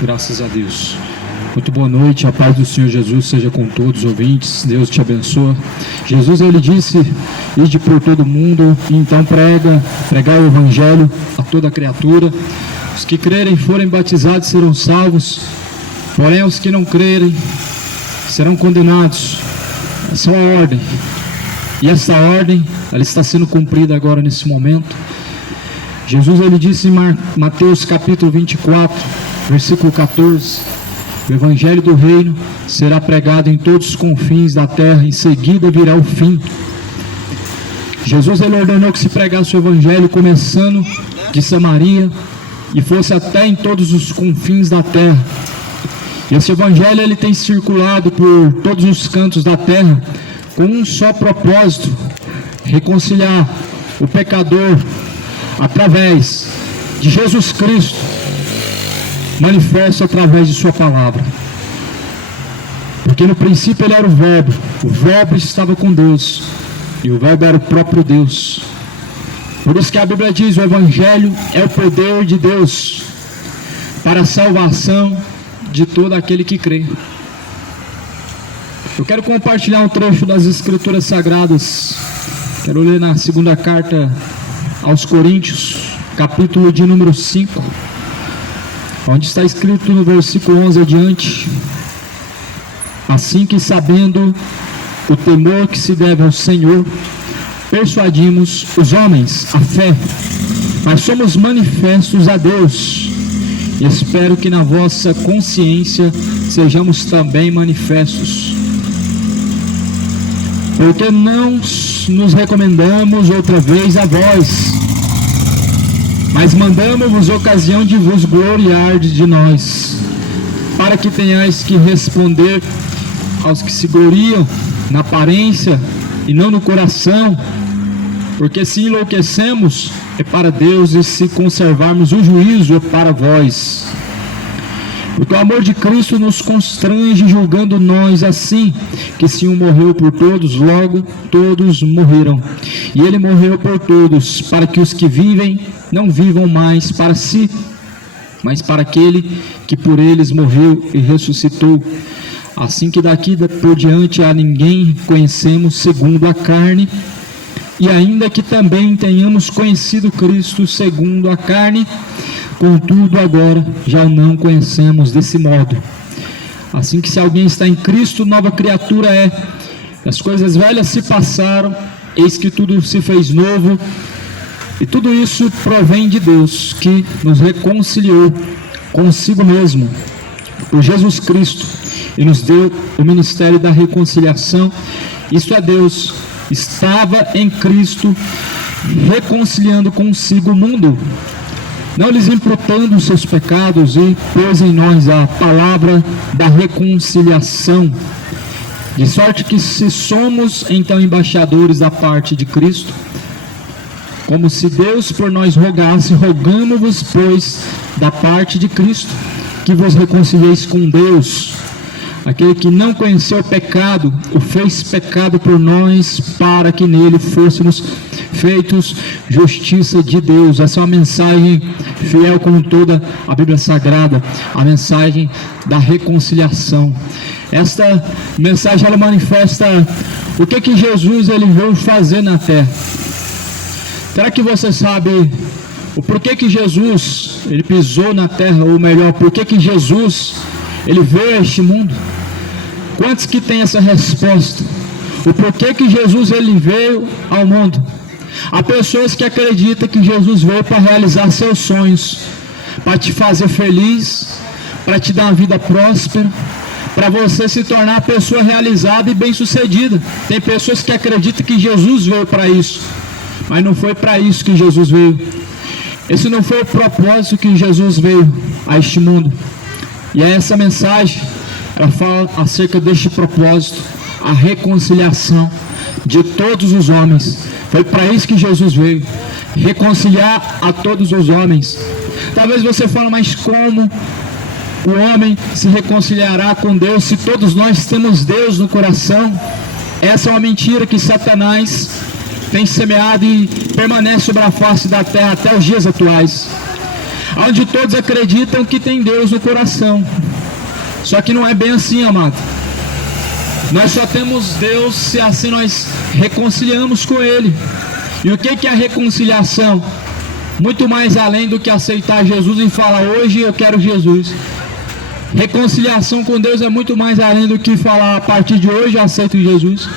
Graças a Deus. Muito boa noite, a paz do Senhor Jesus seja com todos os ouvintes, Deus te abençoe. Jesus, ele disse, ide por todo mundo, e então pregai o evangelho a toda criatura. Os que crerem e forem batizados serão salvos, porém os que não crerem serão condenados. Essa é a ordem, e essa ordem, ela está sendo cumprida agora nesse momento. Jesus, ele disse em Mateus capítulo 24, versículo 14, o evangelho do reino será pregado em todos os confins da terra, em seguida virá o fim. Jesus, ele ordenou que se pregasse o evangelho começando de Samaria e fosse até em todos os confins da terra. E esse evangelho, ele tem circulado por todos os cantos da terra com um só propósito: reconciliar o pecador através de Jesus Cristo, manifesto através de sua palavra. Porque no princípio ele era o verbo estava com Deus, e o verbo era o próprio Deus. Por isso que a Bíblia diz, o evangelho é o poder de Deus para a salvação de todo aquele que crê. Eu quero compartilhar um trecho das Escrituras Sagradas. Quero ler na segunda carta aos Coríntios, capítulo de número 5, onde está escrito no versículo 11 adiante: assim que, sabendo o temor que se deve ao Senhor, persuadimos os homens à fé, mas somos manifestos a Deus, e espero que na vossa consciência sejamos também manifestos. Porque não nos recomendamos outra vez a vós, mas mandamos-vos ocasião de vos gloriar de nós, para que tenhais que responder aos que se gloriam na aparência e não no coração. Porque se enlouquecemos é para Deus, e se conservarmos o juízo é para vós. Porque o amor de Cristo nos constrange, julgando nós assim, que se um morreu por todos, logo todos morreram. E ele morreu por todos, para que os que vivem não vivam mais para si, mas para aquele que por eles morreu e ressuscitou. Assim que daqui por diante a ninguém conhecemos segundo a carne, e ainda que também tenhamos conhecido Cristo segundo a carne, contudo agora já o não conhecemos desse modo. Assim que se alguém está em Cristo, nova criatura é. As coisas velhas se passaram, eis que tudo se fez novo. E tudo isso provém de Deus, que nos reconciliou consigo mesmo por Jesus Cristo e nos deu o ministério da reconciliação. Isto é, Deus estava em Cristo reconciliando consigo o mundo, não lhes imputando os seus pecados, e pôs em nós a palavra da reconciliação, de sorte que, se somos então embaixadores da parte de Cristo, como se Deus por nós rogasse, rogamo-vos, pois, da parte de Cristo, que vos reconcilieis com Deus. Aquele que não conheceu o pecado, o fez pecado por nós, para que nele fôssemos feitos justiça de Deus. Essa é uma mensagem fiel como toda a Bíblia Sagrada, a mensagem da reconciliação. Esta mensagem, ela manifesta o que Jesus ele veio fazer na terra. Será que você sabe o porquê que Jesus ele pisou na terra, ou melhor, porquê que Jesus ele veio a este mundo? Quantos que tem essa resposta? O porquê que Jesus ele veio ao mundo? Há pessoas que acreditam que Jesus veio para realizar seus sonhos, para te fazer feliz, para te dar uma vida próspera, para você se tornar uma pessoa realizada e bem-sucedida. Tem pessoas que acreditam que Jesus veio para isso, mas não foi para isso que Jesus veio. Esse não foi o propósito que Jesus veio a este mundo. E é essa mensagem, ela fala acerca deste propósito, a reconciliação de todos os homens. Foi para isso que Jesus veio, reconciliar a todos os homens. Talvez você fale, mas como o homem se reconciliará com Deus se todos nós temos Deus no coração? Essa é uma mentira que Satanás tem semeado e permanece sobre a face da terra até os dias atuais. onde todos acreditam que tem Deus no coração. Só que não é bem assim, amado. Nós só temos Deus se assim nós reconciliamos com Ele. E o que é a reconciliação? Muito mais além do que aceitar Jesus e falar, hoje eu quero Jesus. Reconciliação com Deus é muito mais além do que falar, a partir de hoje eu aceito Jesus.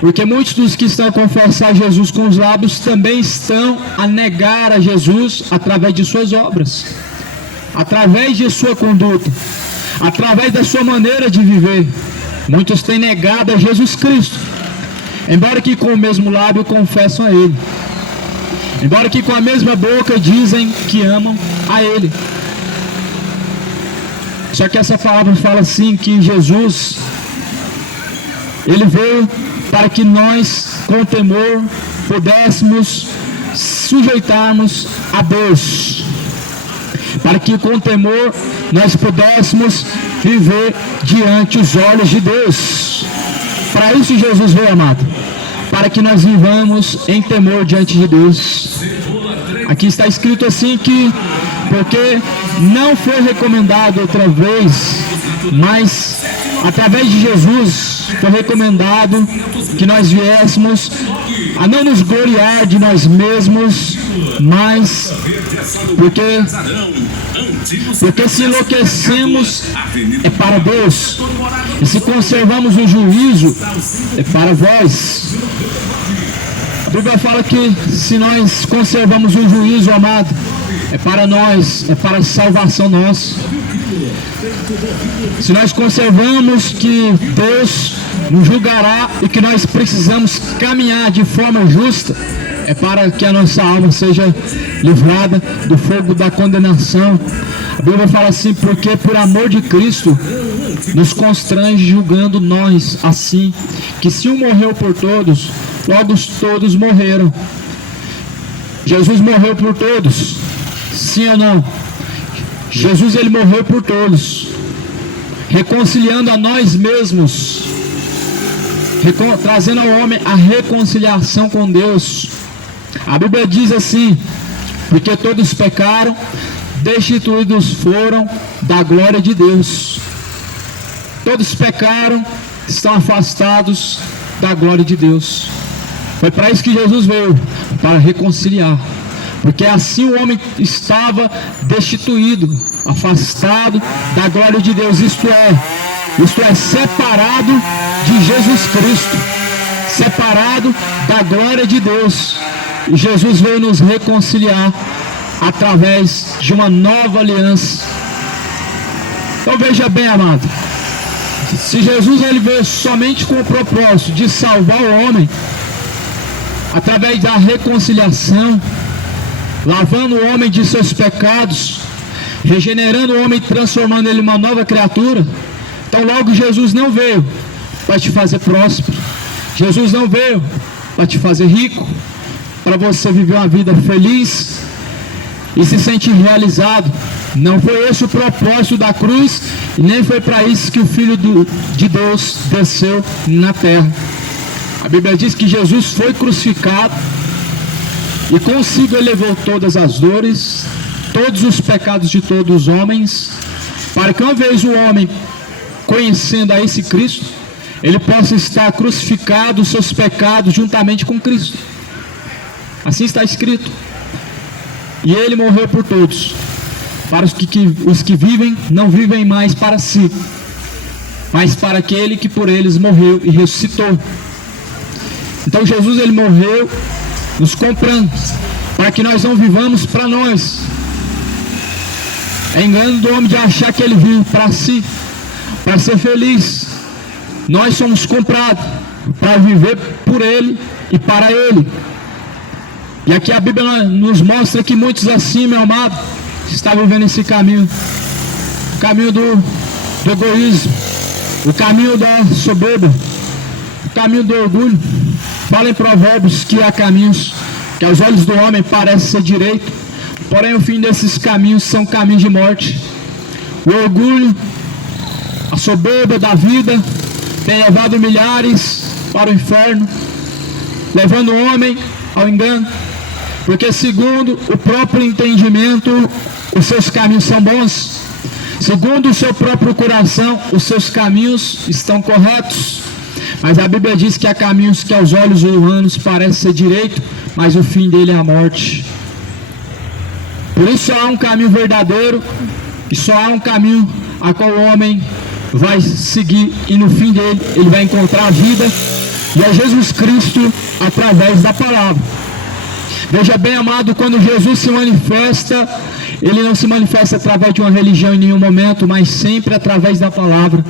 Porque muitos dos que estão a confessar Jesus com os lábios também estão a negar a Jesus através de suas obras, através de sua conduta, através da sua maneira de viver. Muitos têm negado a Jesus Cristo, embora que com o mesmo lábio confessam a Ele, embora que com a mesma boca dizem que amam a Ele. Só que essa palavra fala assim, que Jesus, Ele veio para que nós, com temor, pudéssemos sujeitarmos a Deus, para que com temor nós pudéssemos viver diante os olhos de Deus. Para isso Jesus veio, amado, para que nós vivamos em temor diante de Deus. Aqui está escrito assim que, porque não foi recomendado outra vez, mas através de Jesus foi recomendado que nós viéssemos a não nos gloriar de nós mesmos, mas porque se enlouquecemos é para Deus, e se conservamos o juízo é para vós. A Bíblia fala que se nós conservamos o juízo, amado, é para nós, é para a salvação nossa. Se nós conservamos que Deus nos julgará e que nós precisamos caminhar de forma justa, é para que a nossa alma seja livrada do fogo da condenação. A Bíblia fala assim, porque por amor de Cristo nos constrange julgando nós assim, que se um morreu por todos, logo todos morreram. Jesus morreu por todos, sim ou não? Jesus, Ele morreu por todos, reconciliando a nós mesmos, trazendo ao homem a reconciliação com Deus. A Bíblia diz assim, porque todos pecaram, destituídos foram da glória de Deus. Todos pecaram, estão afastados da glória de Deus. Foi para isso que Jesus veio, para reconciliar. Porque assim o homem estava destituído, afastado da glória de Deus, isto é, separado de Jesus Cristo, separado da glória de Deus. E Jesus veio nos reconciliar através de uma nova aliança. Então veja bem, amado, se Jesus ele veio somente com o propósito de salvar o homem, através da reconciliação, lavando o homem de seus pecados, regenerando o homem e transformando ele em uma nova criatura, então logo Jesus não veio para te fazer próspero, Jesus não veio para te fazer rico, para você viver uma vida feliz e se sentir realizado. Não foi esse o propósito da cruz, e nem foi para isso que o Filho de Deus desceu na terra. A Bíblia diz que Jesus foi crucificado e consigo ele levou todas as dores, todos os pecados de todos os homens, para que uma vez o homem, conhecendo a esse Cristo, ele possa estar crucificado os seus pecados juntamente com Cristo. Assim está escrito. E ele morreu por todos, para os que vivem, não vivem mais para si, mas para aquele que por eles morreu e ressuscitou. Então Jesus ele morreu nos comprando, para que nós não vivamos para nós. É engano do homem de achar que ele vive para si, para ser feliz. Nós somos comprados para viver por ele e para ele. E aqui a Bíblia nos mostra que muitos assim, meu amado, estão vivendo esse caminho, o caminho do egoísmo, o caminho da soberba, o caminho do orgulho. Fala em Provérbios que há caminhos que aos olhos do homem parece ser direito, porém o fim desses caminhos são caminhos de morte. O orgulho, a soberba da vida tem levado milhares para o inferno, levando o homem ao engano, Porque segundo o próprio entendimento, os seus caminhos são bons. Segundo o seu próprio coração, os seus caminhos estão corretos. Mas a Bíblia diz que há caminhos que aos olhos humanos parecem ser direito, mas o fim dele é a morte. Por isso só há um caminho verdadeiro, e só há um caminho a qual o homem vai seguir, e no fim dele ele vai encontrar a vida, e é Jesus Cristo através da palavra. Veja bem, amado, quando Jesus se manifesta, ele não se manifesta através de uma religião em nenhum momento, mas sempre através da palavra.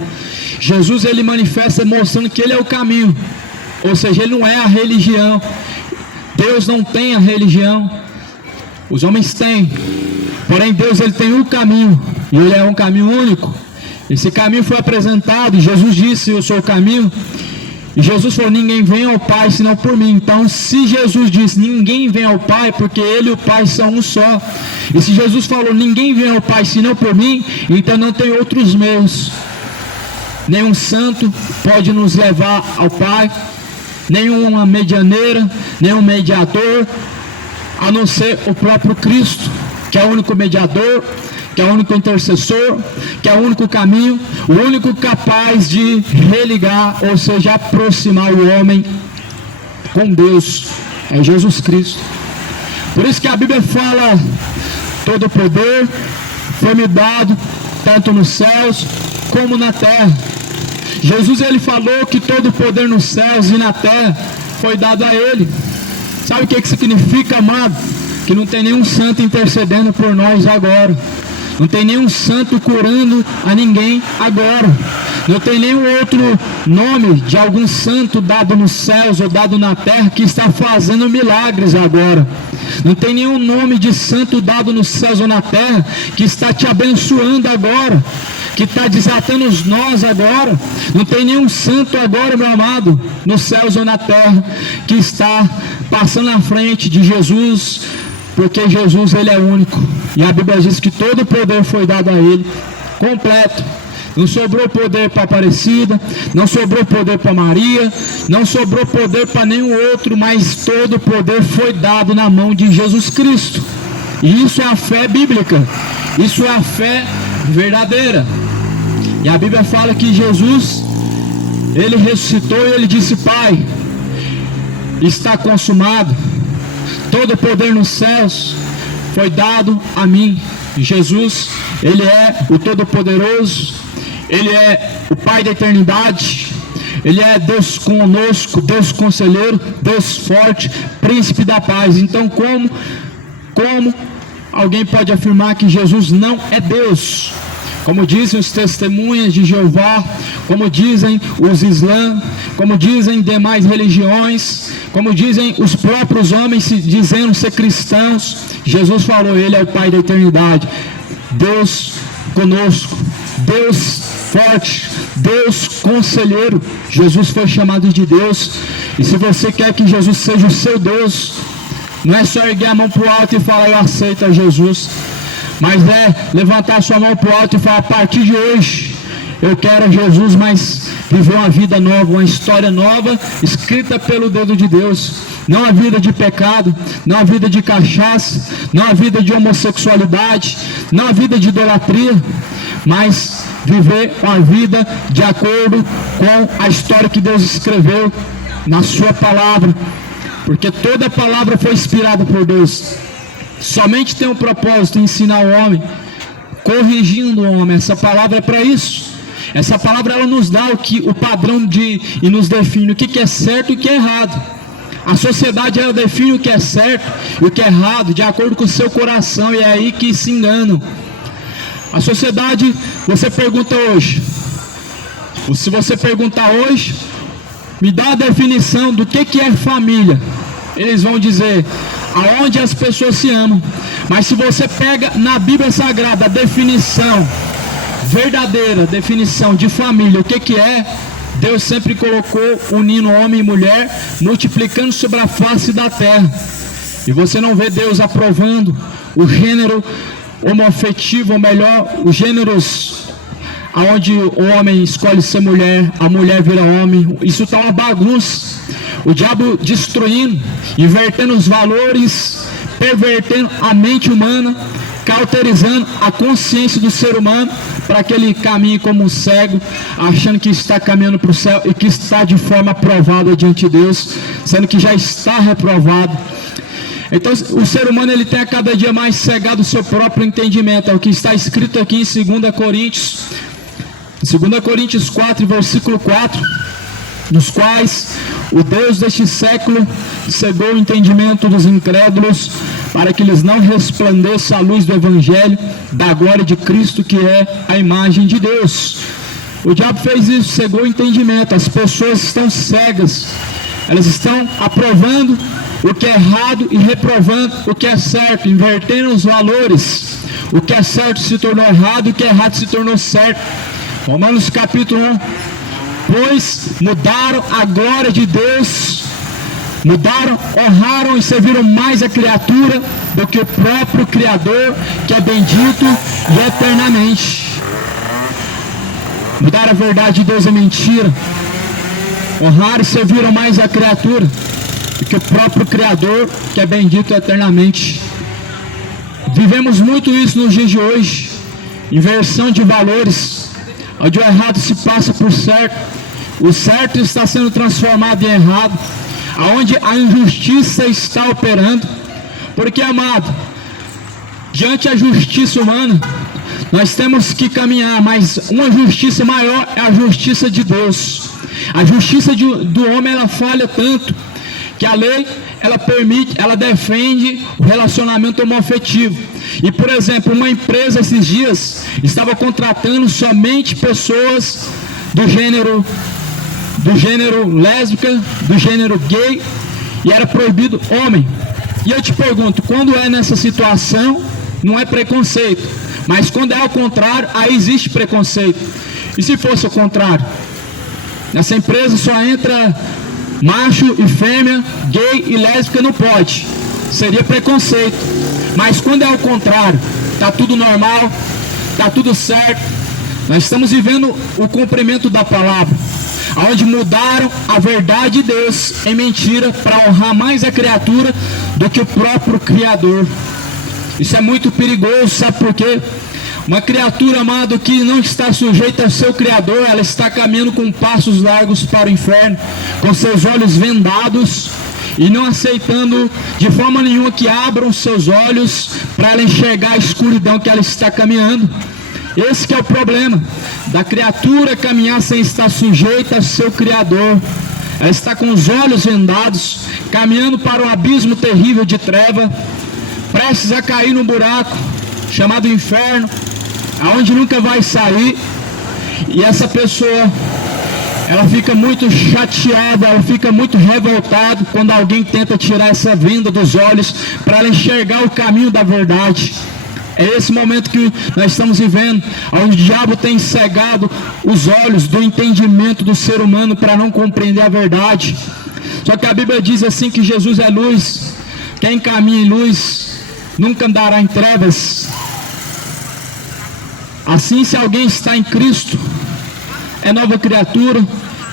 Jesus, ele manifesta mostrando que ele é o caminho, ou seja, ele não é a religião. Deus não tem a religião, os homens têm, porém Deus, ele tem um caminho, e ele é um caminho único. Esse caminho foi apresentado, e Jesus disse: eu sou o caminho. E Jesus falou: ninguém vem ao Pai senão por mim. Então, se Jesus disse ninguém vem ao Pai, porque ele e o Pai são um só. E se Jesus falou ninguém vem ao Pai senão por mim, então não tem outros meios. Nenhum santo pode nos levar ao Pai, nenhuma medianeira, nenhum mediador, a não ser o próprio Cristo, que é o único mediador, que é o único intercessor, que é o único caminho, o único capaz de religar, ou seja, aproximar o homem com Deus, é Jesus Cristo. Por isso que a Bíblia fala: todo poder foi me dado, tanto nos céus como na terra. Jesus, ele falou que todo poder nos céus e na terra foi dado a ele. Sabe o que significa, amado? Que não tem nenhum santo intercedendo por nós agora. Não tem nenhum santo curando a ninguém agora. Não tem nenhum outro nome de algum santo dado nos céus ou dado na terra que está fazendo milagres agora. Não tem nenhum nome de santo dado nos céus ou na terra que está te abençoando agora, que está desatando os nós agora. Não tem nenhum santo agora, meu amado, nos céus ou na terra, que está passando na frente de Jesus, porque Jesus, ele é único, e a Bíblia diz que todo o poder foi dado a ele, completo. Não sobrou poder para Aparecida, não sobrou poder para Maria, não sobrou poder para nenhum outro, mas todo o poder foi dado na mão de Jesus Cristo. E isso é a fé bíblica, isso é a fé verdadeira. E a Bíblia fala que Jesus, ele ressuscitou e ele disse: Pai, está consumado. Todo o poder nos céus foi dado a mim. Jesus, ele é o Todo-Poderoso, ele é o Pai da eternidade, ele é Deus conosco, Deus conselheiro, Deus forte, príncipe da paz. Então como alguém pode afirmar que Jesus não é Deus? Como dizem os testemunhas de Jeová, como dizem os Islã, como dizem demais religiões, como dizem os próprios homens dizendo ser cristãos, Jesus falou: ele é o Pai da eternidade, Deus conosco, Deus forte, Deus conselheiro. Jesus foi chamado de Deus. E se você quer que Jesus seja o seu Deus, não é só erguer a mão para o alto e falar: eu aceito a Jesus, mas é levantar a sua mão para o alto e falar: a partir de hoje eu quero Jesus, mas viver uma vida nova, uma história nova, escrita pelo dedo de Deus. Não a vida de pecado, não a vida de cachaça, não a vida de homossexualidade, não a vida de idolatria, mas viver uma vida de acordo com a história que Deus escreveu na sua palavra, porque toda a palavra foi inspirada por Deus. Somente tem um propósito: ensinar o homem, corrigindo o homem. Essa palavra é para isso. Essa palavra, ela nos dá o padrão e nos define o que é certo e o que é errado. A sociedade, ela define o que é certo e o que é errado de acordo com o seu coração, e é aí que se enganam. A sociedade, você pergunta hoje, se você perguntar hoje, me dá a definição do que é família, eles vão dizer: aonde as pessoas se amam. Mas se você pega na Bíblia Sagrada a definição verdadeira, definição de família, o que é? Deus sempre colocou unindo homem e mulher, multiplicando sobre a face da terra. E você não vê Deus aprovando o gênero homoafetivo, ou melhor, os gêneros aonde o homem escolhe ser mulher, a mulher vira homem. Isso está uma bagunça. O diabo destruindo, invertendo os valores pervertendo a mente humana, cauterizando a consciência do ser humano para que ele caminhe como um cego, achando que está caminhando para o céu e que está de forma aprovada diante de Deus, sendo que já está reprovado. Então o ser humano ele tem a cada dia mais cegado o seu próprio entendimento, é o que está escrito aqui em 2 Coríntios 4, versículo 4, nos quais o Deus deste século cegou o entendimento dos incrédulos, para que eles não resplandeça a luz do Evangelho da glória de Cristo, que é a imagem de Deus. O diabo fez isso, cegou o entendimento. As pessoas estão cegas, elas estão aprovando o que é errado e reprovando o que é certo, invertendo os valores. O que é certo se tornou errado, o que é errado se tornou certo. Romanos capítulo 1: pois mudaram a glória de Deus, honraram e serviram mais a criatura do que o próprio Criador, que é bendito e eternamente. Mudaram a verdade de Deus é mentira. Honraram e serviram mais a criatura do que o próprio Criador, que é bendito eternamente. Vivemos muito isso nos dias de hoje, inversão de valores, onde o errado se passa por certo, o certo está sendo transformado em errado, aonde a injustiça está operando. Porque, amado, diante da justiça humana, nós temos que caminhar, mas uma justiça maior é a justiça de Deus. A justiça do homem, ela falha tanto, que a lei, ela permite, ela defende o relacionamento homoafetivo. E, por exemplo, uma empresa esses dias estava contratando somente pessoas do gênero lésbica, do gênero gay, e era proibido homem. E eu te pergunto, quando é nessa situação, não é preconceito, mas quando é ao contrário, aí existe preconceito. E se fosse o contrário? Nessa empresa só entra macho e fêmea, gay e lésbica não pode, seria preconceito. Mas quando é ao contrário, está tudo normal, está tudo certo. Nós estamos vivendo o cumprimento da palavra, onde mudaram a verdade de Deus em mentira para honrar mais a criatura do que o próprio Criador. Isso é muito perigoso, sabe por quê? Uma criatura, amado, que não está sujeita ao seu Criador, ela está caminhando com passos largos para o inferno, com seus olhos vendados e não aceitando de forma nenhuma que abram seus olhos para ela enxergar a escuridão que ela está caminhando. Esse que é o problema da criatura caminhar sem estar sujeita ao seu Criador. Ela está com os olhos vendados, caminhando para um abismo terrível de treva, prestes a cair num buraco chamado inferno, aonde nunca vai sair. E essa pessoa, ela fica muito chateada, ela fica muito revoltada quando alguém tenta tirar essa venda dos olhos para ela enxergar o caminho da verdade. É esse momento que nós estamos vivendo, onde o diabo tem cegado os olhos do entendimento do ser humano para não compreender a verdade. Só que a Bíblia diz assim que Jesus é luz, quem caminha em luz nunca andará em trevas. Assim, se alguém está em Cristo, é nova criatura,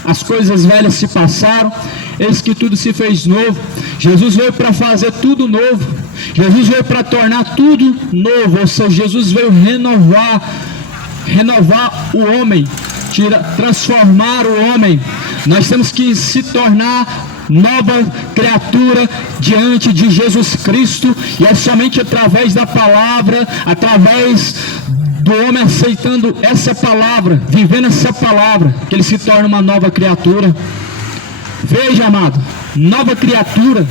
as coisas velhas se passaram, eis que tudo se fez novo. Jesus veio para fazer tudo novo, Jesus veio para tornar tudo novo, ou seja, Jesus veio renovar o homem, transformar o homem. Nós temos que se tornar nova criatura diante de Jesus Cristo, e é somente através da palavra, através do homem aceitando essa palavra, vivendo essa palavra, que ele se torna uma nova criatura. Veja, amado, nova criatura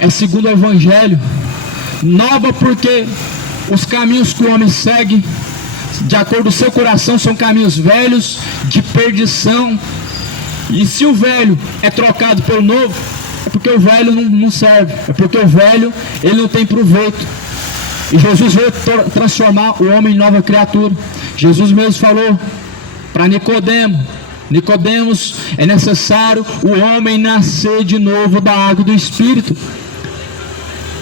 é segundo o Evangelho. Nova porque os caminhos que o homem segue, de acordo com o seu coração, são caminhos velhos, de perdição. E se o velho é trocado pelo novo, é porque o velho não serve, é porque o velho ele não tem proveito. E Jesus veio transformar o homem em nova criatura. Jesus mesmo falou para Nicodemos, é necessário o homem nascer de novo da água e do Espírito.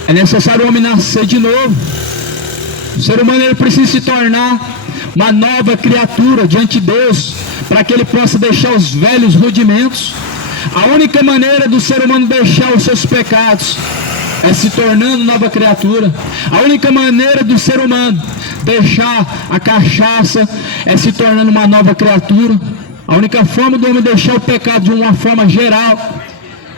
É necessário o homem nascer de novo. O ser humano ele precisa se tornar uma nova criatura diante de Deus, para que ele possa deixar os velhos rudimentos. A única maneira do ser humano deixar os seus pecados é se tornando nova criatura. A única maneira do ser humano deixar a cachaça é se tornando uma nova criatura. A única forma do homem deixar o pecado de uma forma geral,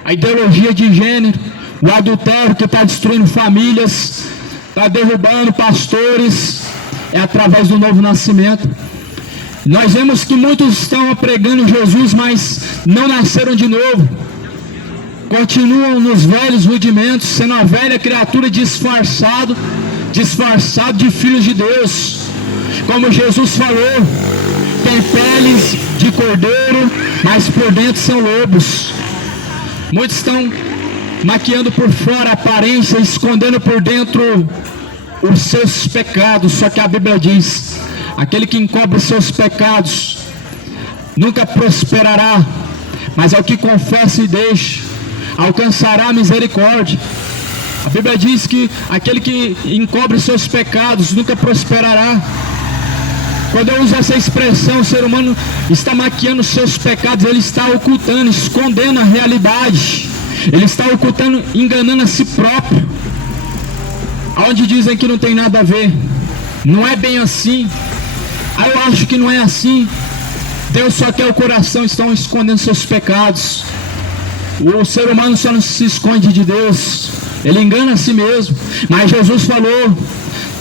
a ideologia de gênero, o adultério que está destruindo famílias, está derrubando pastores, é através do novo nascimento. Nós vemos que muitos estão pregando Jesus, mas não nasceram de novo. Continuam nos velhos rudimentos, sendo a velha criatura disfarçado de filhos de Deus. Como Jesus falou, tem peles de cordeiro, mas por dentro são lobos. Muitos estão maquiando por fora a aparência, escondendo por dentro os seus pecados. Só que a Bíblia diz: aquele que encobre os seus pecados nunca prosperará, mas ao que confessa e deixa alcançará a misericórdia. A Bíblia diz que aquele que encobre os seus pecados nunca prosperará. Quando eu uso essa expressão, o ser humano está maquiando os seus pecados, ele está ocultando, escondendo a realidade, ele está ocultando, enganando a si próprio. Aonde dizem que não tem nada a ver, não é bem assim. Aí eu acho que não é assim. Deus só quer o coração, estão escondendo seus pecados. O ser humano só não se esconde de Deus, ele engana a si mesmo. Mas Jesus falou: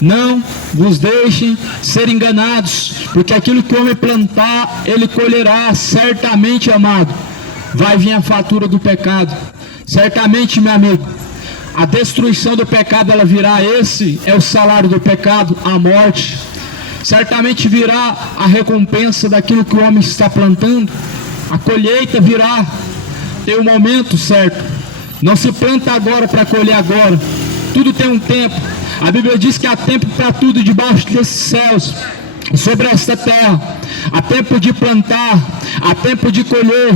não vos deixem ser enganados, porque aquilo que o homem plantar, ele colherá. Certamente, amado, vai vir a fatura do pecado. Certamente, meu amigo, a destruição do pecado, ela virá. Esse é o salário do pecado, a morte. Certamente virá a recompensa daquilo que o homem está plantando. A colheita virá. Tem um momento certo. Não se planta agora para colher agora. Tudo tem um tempo. A Bíblia diz que há tempo para tudo debaixo desses céus, sobre esta terra. Há tempo de plantar, há tempo de colher,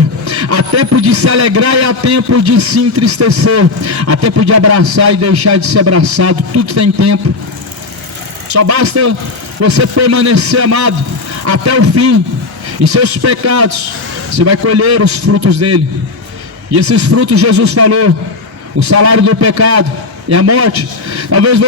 há tempo de se alegrar e há tempo de se entristecer, há tempo de abraçar e deixar de ser abraçado. Tudo tem tempo. Só basta você permanecer, amado, até o fim. Em seus pecados você vai colher os frutos dele. E esses frutos, Jesus falou, o salário do pecado é a morte. Talvez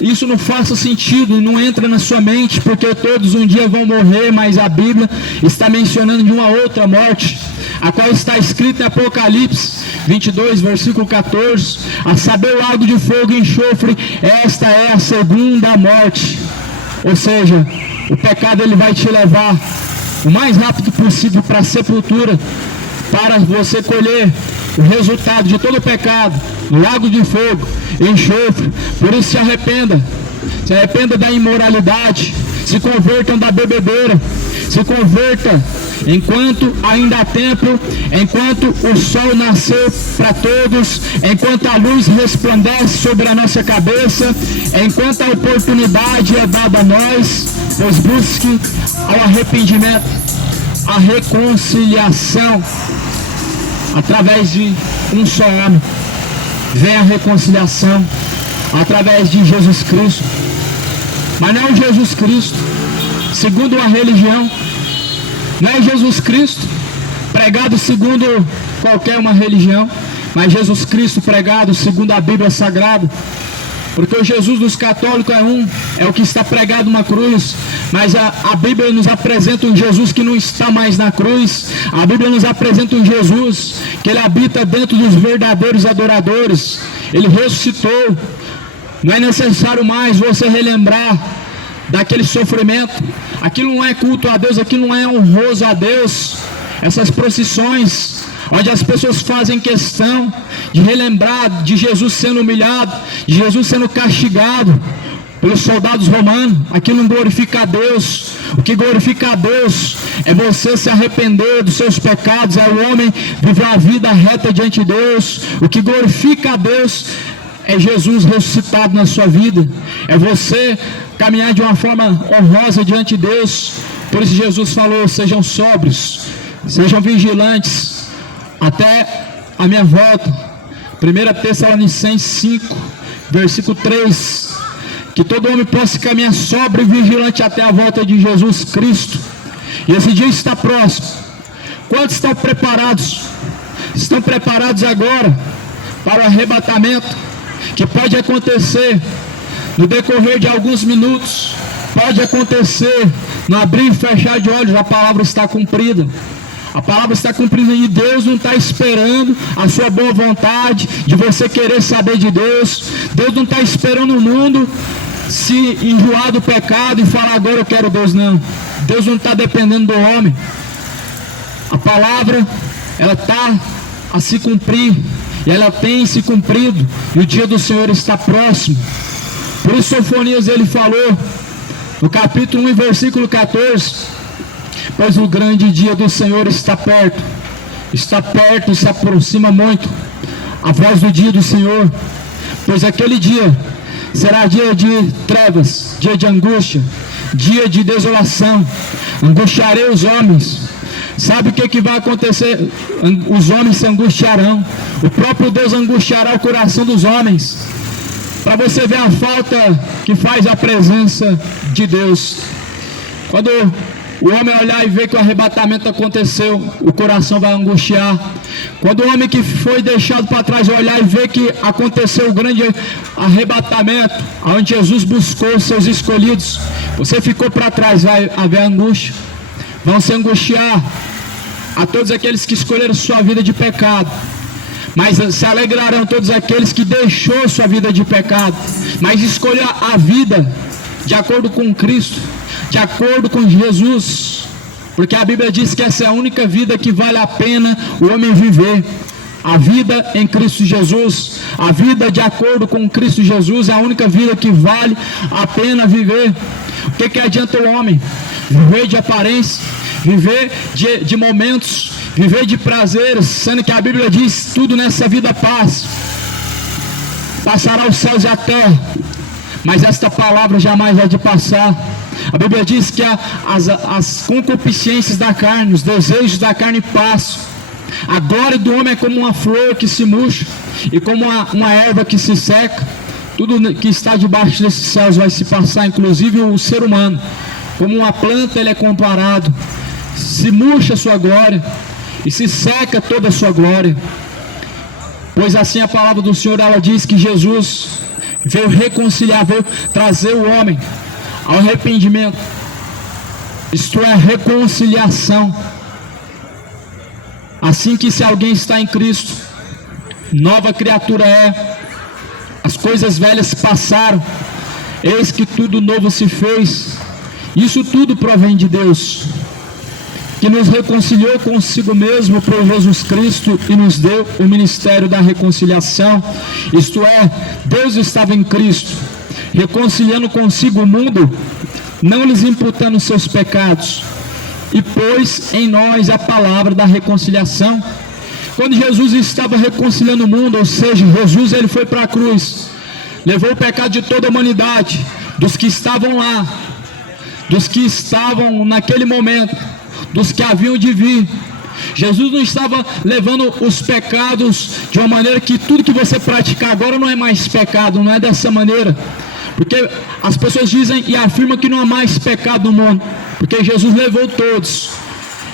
isso não faça sentido, não entra na sua mente, porque todos um dia vão morrer, mas a Bíblia está mencionando de uma outra morte, a qual está escrita em Apocalipse 22, versículo 14, a saber, o lago de fogo e enxofre. Esta é a segunda morte. Ou seja, o pecado, ele vai te levar o mais rápido possível para a sepultura, para você colher o resultado de todo o pecado, no lago de fogo e enxofre. Por isso se arrependa da imoralidade, se convertam da bebedeira, se converta enquanto ainda há tempo, enquanto o sol nasceu para todos, enquanto a luz resplandece sobre a nossa cabeça, enquanto a oportunidade é dada a nós, pois busque ao arrependimento, a reconciliação. Através de um só homem vem a reconciliação, através de Jesus Cristo. Mas não Jesus Cristo segundo a religião, não é Jesus Cristo pregado segundo qualquer uma religião, mas Jesus Cristo pregado segundo a Bíblia Sagrada. Porque o Jesus dos católicos é o que está pregado na cruz, mas a Bíblia nos apresenta um Jesus que não está mais na cruz. A Bíblia nos apresenta um Jesus que ele habita dentro dos verdadeiros adoradores. Ele ressuscitou. Não é necessário mais você relembrar daquele sofrimento. Aquilo não é culto a Deus, aquilo não é honroso a Deus. Essas procissões onde as pessoas fazem questão de relembrar de Jesus sendo humilhado, de Jesus sendo castigado pelos soldados romanos, aquilo não glorifica a Deus. O que glorifica a Deus é você se arrepender dos seus pecados, é o homem viver a vida reta diante de Deus. O que glorifica a Deus é Jesus ressuscitado na sua vida, é você caminhar de uma forma honrosa diante de Deus. Por isso Jesus falou: sejam sóbrios, sejam vigilantes até a minha volta. 1 Tessalonicenses 5, versículo 3, que todo homem possa caminhar sóbrio e vigilante até a volta de Jesus Cristo. E esse dia está próximo. Quantos estão preparados? Estão preparados agora para o arrebatamento? que pode acontecer no decorrer de alguns minutos, pode acontecer no abrir e fechar de olhos, a palavra está cumprida. A palavra está cumprida e Deus não está esperando a sua boa vontade, de você querer saber de Deus. Deus não está esperando o mundo se enjoar do pecado e falar agora eu quero Deus, não. Deus não está dependendo do homem. A palavra, ela está a se cumprir, e ela tem se cumprido, e o dia do Senhor está próximo. Por isso Sofonias ele falou, no capítulo 1 e versículo 14, pois o grande dia do Senhor está perto, se aproxima muito, a voz do dia do Senhor, pois aquele dia será dia de trevas, dia de angústia, dia de desolação, angustiarei os homens. Sabe o que vai acontecer? Os homens se angustiarão, o próprio Deus angustiará o coração dos homens, para você ver a falta que faz a presença de Deus. Quando o homem olhar e ver que o arrebatamento aconteceu, o coração vai angustiar. Quando o homem que foi deixado para trás olhar e ver que aconteceu o grande arrebatamento, onde Jesus buscou os seus escolhidos, você ficou para trás, vai haver angústia. Vão se angustiar a todos aqueles que escolheram sua vida de pecado, mas se alegrarão todos aqueles que deixou sua vida de pecado, mas escolheu a vida de acordo com Cristo, de acordo com Jesus, porque a Bíblia diz que essa é a única vida que vale a pena o homem viver. A vida em Cristo Jesus, a vida de acordo com Cristo Jesus é a única vida que vale a pena viver. O que adianta o homem viver de aparência, viver de momentos, viver de prazeres, sendo que a Bíblia diz tudo nessa vida passa, passará os céus e a terra, mas esta palavra jamais há de passar. A Bíblia diz que as concupiscências da carne, os desejos da carne passam. A glória do homem é como uma flor que se murcha e como uma erva que se seca. Tudo que está debaixo desses céus vai se passar, inclusive o ser humano. Como uma planta ele é comparado. Se murcha a sua glória e se seca toda a sua glória. Pois assim a palavra do Senhor, ela diz que Jesus veio reconciliar, veio trazer o homem ao arrependimento, isto é, reconciliação. Assim que se alguém está em Cristo, nova criatura é, as coisas velhas passaram, eis que tudo novo se fez. Isso tudo provém de Deus, que nos reconciliou consigo mesmo por Jesus Cristo e nos deu o ministério da reconciliação. Isto é, Deus estava em Cristo, reconciliando consigo o mundo, não lhes imputando seus pecados, e pôs em nós a palavra da reconciliação. Quando Jesus estava reconciliando o mundo, ou seja, Jesus ele foi para a cruz, levou o pecado de toda a humanidade, dos que estavam lá, dos que estavam naquele momento, dos que haviam de vir. Jesus não estava levando os pecados de uma maneira que tudo que você praticar agora não é mais pecado, não é dessa maneira, porque as pessoas dizem e afirmam que não há mais pecado no mundo, porque Jesus levou todos.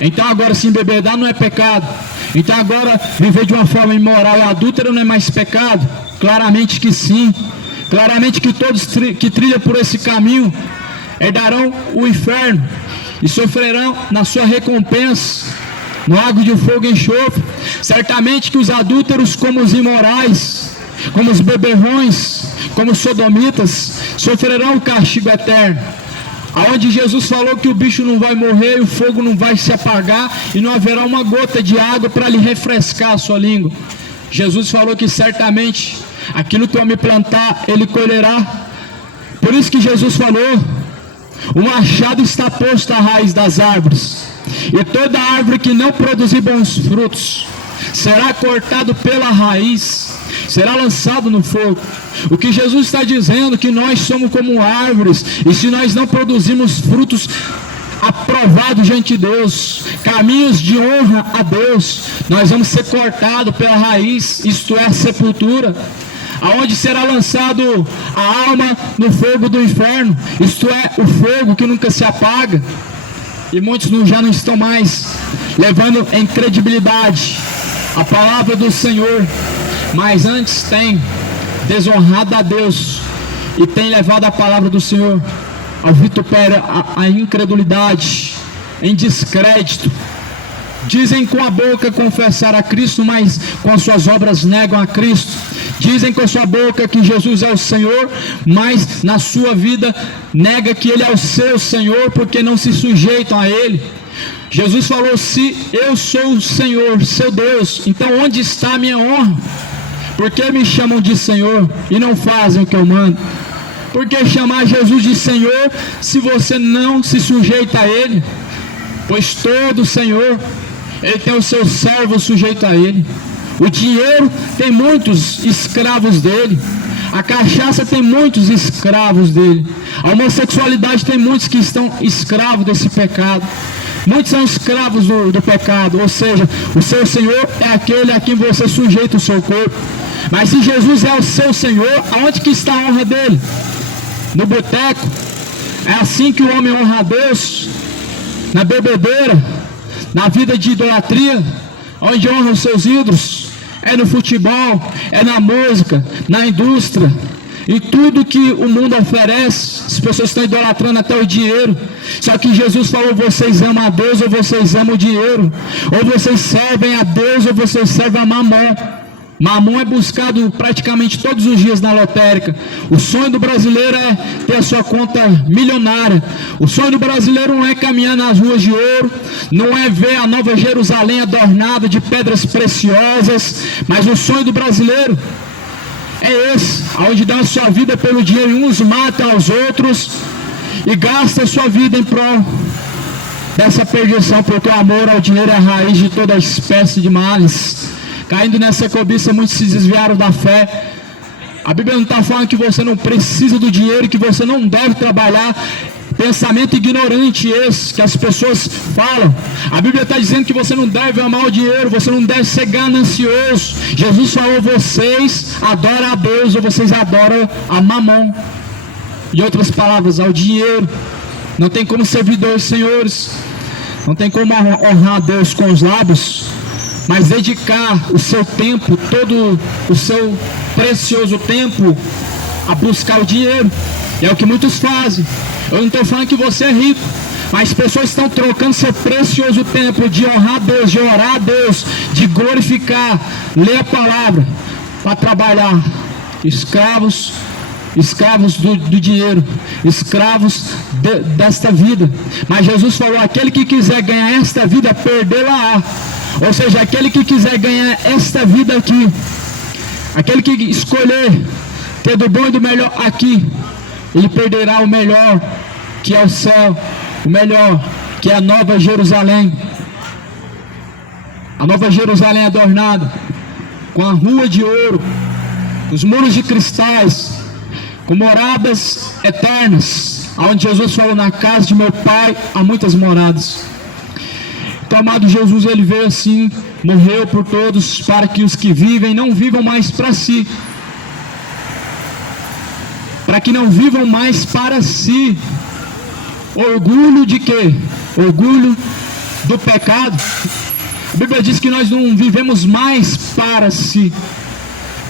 Então agora se embebedar não é pecado, então agora viver de uma forma imoral e adúltera não é mais pecado? Claramente que sim, claramente que todos que trilham por esse caminho herdarão o inferno e sofrerão na sua recompensa no lago de fogo e enxofre. Certamente que os adúlteros, como os imorais, como os beberrões, como os sodomitas, sofrerão o castigo eterno, aonde Jesus falou que o bicho não vai morrer e o fogo não vai se apagar e não haverá uma gota de água para lhe refrescar a sua língua. Jesus falou que certamente aquilo que o homem plantar, ele colherá. Por isso que Jesus falou: o machado está posto à raiz das árvores, e toda árvore que não produzir bons frutos será cortado pela raiz, será lançado no fogo. O que Jesus está dizendo, que nós somos como árvores, e se nós não produzimos frutos aprovados diante de Deus, caminhos de honra a Deus, nós vamos ser cortados pela raiz, isto é, a sepultura, aonde será lançado a alma no fogo do inferno, isto é, o fogo que nunca se apaga. E muitos já não estão mais levando em credibilidade a palavra do Senhor, mas antes tem desonrado a Deus e tem levado a palavra do Senhor ao vitupério, a incredulidade, em descrédito. Dizem com a boca confessar a Cristo, mas com as suas obras negam a Cristo. Dizem com a sua boca que Jesus é o Senhor, mas na sua vida nega que Ele é o seu Senhor, porque não se sujeitam a Ele. Jesus falou: se eu sou o Senhor, seu Deus, então onde está a minha honra? Por que me chamam de Senhor e não fazem o que eu mando? Por que chamar Jesus de Senhor se você não se sujeita a Ele? Pois todo Senhor, Ele tem os seus servos sujeitos a Ele. O dinheiro tem muitos escravos dele. A cachaça tem muitos escravos dele. A homossexualidade tem muitos que estão escravos desse pecado. Muitos são escravos do pecado. Ou seja, o seu Senhor é aquele a quem você sujeita o seu corpo. Mas se Jesus é o seu Senhor, aonde que está a honra dele? No boteco. É assim que o homem honra a Deus? Na bebedeira, na vida de idolatria, onde honra os seus ídolos. É no futebol, é na música, na indústria, em tudo que o mundo oferece. As pessoas estão idolatrando até o dinheiro. Só que Jesus falou: vocês amam a Deus ou vocês amam o dinheiro? Ou vocês servem a Deus ou vocês servem a Mamon? Mamon é buscado praticamente todos os dias na lotérica. O sonho do brasileiro é ter a sua conta milionária. O sonho do brasileiro não é caminhar nas ruas de ouro, não é ver a Nova Jerusalém adornada de pedras preciosas, mas o sonho do brasileiro é esse, onde dá a sua vida pelo dinheiro, e uns matam aos outros e gastam a sua vida em prol dessa perdição, porque o amor ao dinheiro é a raiz de toda espécie de males. Caindo nessa cobiça, muitos se desviaram da fé. A Bíblia não está falando que você não precisa do dinheiro, que você não deve trabalhar. Pensamento ignorante esse que as pessoas falam. A Bíblia está dizendo que você não deve amar o dinheiro, você não deve ser ganancioso. Jesus falou: vocês adoram a Deus ou vocês adoram a Mamon. Em outras palavras, ao dinheiro. Não tem como servir dois senhores. Não tem como honrar a Deus com os lábios, mas dedicar o seu tempo, todo o seu precioso tempo, a buscar o dinheiro. E é o que muitos fazem. Eu não estou falando que você é rico, mas pessoas estão trocando seu precioso tempo de honrar a Deus, de orar a Deus, de glorificar, ler a palavra, para trabalhar. Escravos do dinheiro, escravos desta vida. Mas Jesus falou: aquele que quiser ganhar esta vida, perdê-la-á. Ou seja, aquele que quiser ganhar esta vida aqui, aquele que escolher ter do bom e do melhor aqui, ele perderá o melhor, que é o céu, o melhor, que é a Nova Jerusalém. A Nova Jerusalém adornada com a rua de ouro, os muros de cristais, com moradas eternas, onde Jesus falou: na casa de meu Pai há muitas moradas. Então, amado, Jesus, ele veio assim, morreu por todos, para que os que vivem não vivam mais para si, para que não vivam mais para si. Orgulho de quê? Orgulho do pecado. A Bíblia diz que nós não vivemos mais para si.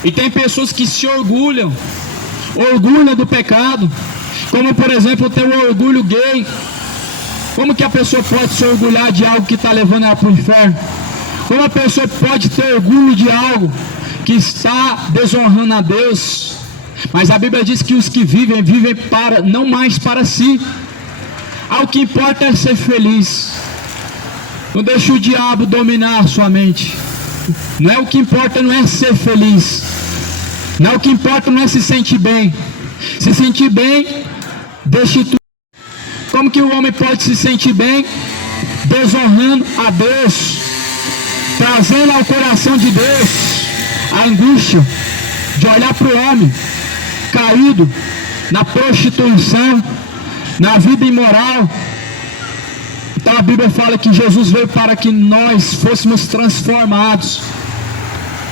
E tem pessoas que se orgulham do pecado, como por exemplo ter o orgulho gay. Como que a pessoa pode se orgulhar de algo que está levando ela para o inferno? Como a pessoa pode ter orgulho de algo que está desonrando a Deus? Mas a Bíblia diz que os que vivem para, não mais para si. O que importa é ser feliz. Não deixe o diabo dominar a sua mente. Não é o que importa, não é ser feliz. Não, o que importa não é se sentir bem. Se sentir bem, deixe tudo. Como que o homem pode se sentir bem? Desonrando a Deus, trazendo ao coração de Deus a angústia de olhar para o homem caído na prostituição, na vida imoral. Então a Bíblia fala que Jesus veio para que nós fôssemos transformados.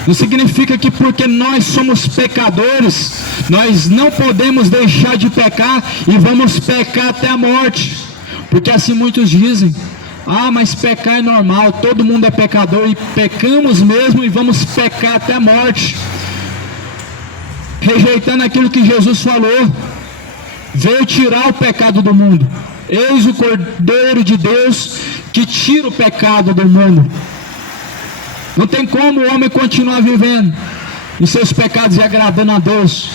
Não significa que porque nós somos pecadores, nós não podemos deixar de pecar e vamos pecar até a morte. Porque assim muitos dizem: mas pecar é normal, todo mundo é pecador, e pecamos mesmo e vamos pecar até a morte. rejeitando aquilo que Jesus falou, veio tirar o pecado do mundo. Eis o Cordeiro de Deus que tira o pecado do mundo. Não tem como o homem continuar vivendo em seus pecados e agradando a Deus.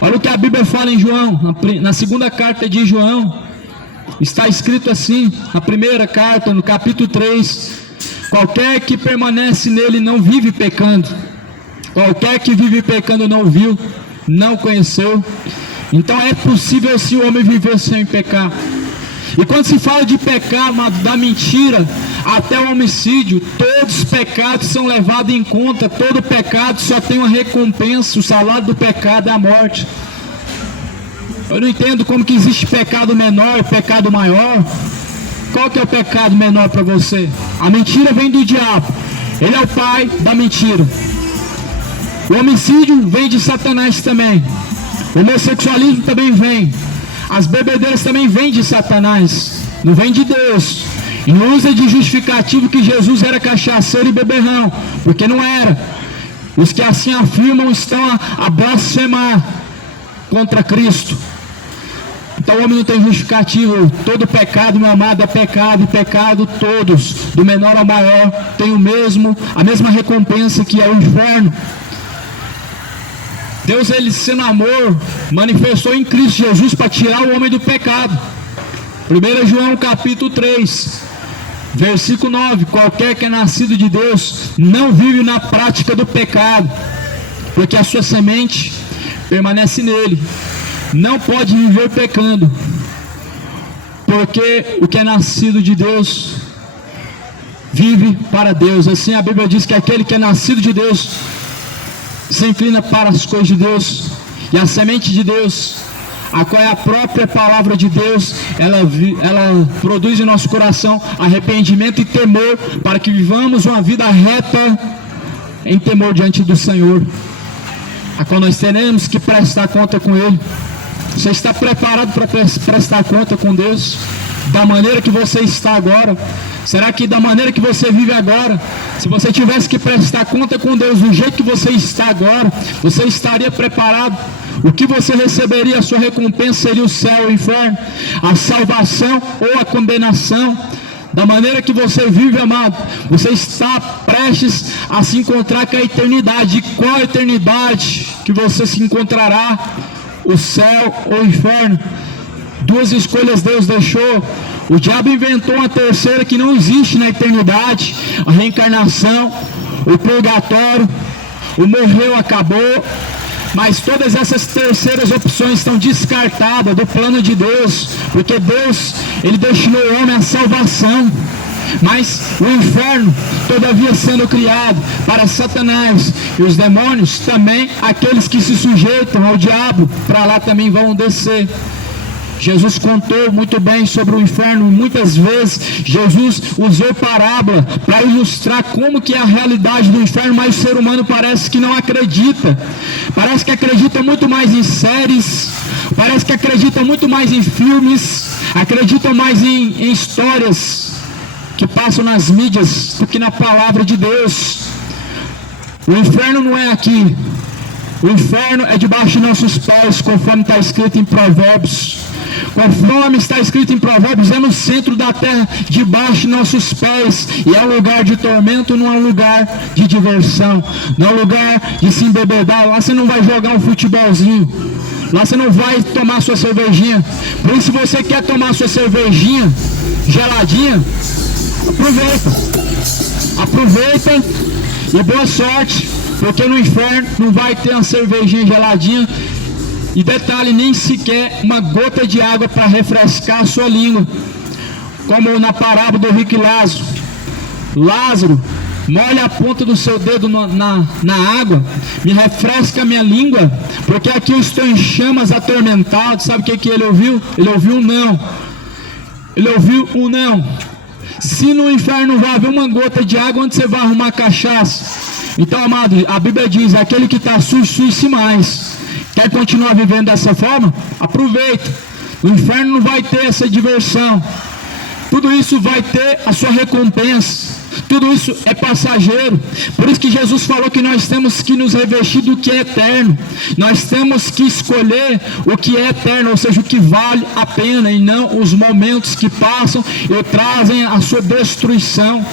Olha o que a Bíblia fala em João, na segunda carta de João, está escrito assim, na primeira carta, no capítulo 3, qualquer que permanece nele não vive pecando, qualquer que vive pecando não viu, não conheceu. Então é possível se o homem viver sem pecar. E quando se fala de pecado, da mentira até o homicídio, todos os pecados são levados em conta. Todo pecado só tem uma recompensa. O salário do pecado é a morte. Eu não entendo como que existe pecado menor e pecado maior. Qual que é o pecado menor para você? A mentira vem do diabo. Ele é o pai da mentira. O homicídio vem de Satanás também. O homossexualismo também vem. As bebedeiras também vêm de Satanás, não vem de Deus. E não usa de justificativo que Jesus era cachaceiro e beberrão, porque não era. Os que assim afirmam estão a blasfemar contra Cristo. Então o homem não tem justificativo. Todo pecado, meu amado, é pecado, e pecado todos, do menor ao maior, tem a mesma recompensa, que é o inferno. Deus, ele sendo amor, manifestou em Cristo Jesus para tirar o homem do pecado. 1 João capítulo 3, versículo 9, qualquer que é nascido de Deus não vive na prática do pecado, porque a sua semente permanece nele. Não pode viver pecando, porque o que é nascido de Deus vive para Deus. Assim a Bíblia diz que aquele que é nascido de Deus se inclina para as coisas de Deus. E a semente de Deus, a qual é a própria palavra de Deus, ela produz em nosso coração arrependimento e temor, para que vivamos uma vida reta em temor diante do Senhor, a qual nós teremos que prestar conta com Ele. Você está preparado para prestar conta com Deus? Da maneira que você está agora? Será que da maneira que você vive agora, se você tivesse que prestar conta com Deus do jeito que você está agora, você estaria preparado? O que você receberia, a sua recompensa seria o céu ou o inferno, a salvação ou a condenação. Da maneira que você vive, amado, você está prestes a se encontrar com a eternidade. E qual a eternidade que você se encontrará? O céu ou o inferno? Duas escolhas Deus deixou. O diabo inventou uma terceira que não existe na eternidade: a reencarnação, o purgatório, o morreu, acabou. Mas todas essas terceiras opções estão descartadas do plano de Deus, porque Deus, ele destinou ao homem a salvação. Mas o inferno, todavia, sendo criado para Satanás e os demônios, também aqueles que se sujeitam ao diabo, para lá também vão descer. Jesus contou muito bem sobre o inferno. Muitas vezes Jesus usou parábola para ilustrar como que é a realidade do inferno, mas o ser humano parece que não acredita. Parece que acredita muito mais em séries, parece que acredita muito mais em filmes, acredita mais em histórias que passam nas mídias do que na palavra de Deus. O inferno não é aqui. O inferno é debaixo de nossos pés, conforme está escrito em Provérbios. Conforme está escrito em Provérbios, é no centro da terra, debaixo de nossos pés. E é um lugar de tormento, não é um lugar de diversão, não é um lugar de se embebedar. Lá você não vai jogar um futebolzinho, lá você não vai tomar sua cervejinha. Por isso, se você quer tomar sua cervejinha geladinha, aproveita e boa sorte, porque no inferno não vai ter uma cervejinha geladinha. E detalhe, nem sequer uma gota de água para refrescar a sua língua, como na parábola do rico e Lázaro. Lázaro, molha a ponta do seu dedo na água, me refresca a minha língua, porque aqui eu estou em chamas, atormentado. Sabe o que ele ouviu? Ele ouviu um não. Ele ouviu um não. Se no inferno não vai haver uma gota de água, onde você vai arrumar cachaça? Então, amado, a Bíblia diz: aquele que está sujo, suje-se mais. Quer continuar vivendo dessa forma? Aproveita. O inferno não vai ter essa diversão. Tudo isso vai ter a sua recompensa. Tudo isso é passageiro. Por isso que Jesus falou que nós temos que nos revestir do que é eterno. Nós temos que escolher o que é eterno, ou seja, o que vale a pena, e não os momentos que passam e trazem a sua destruição.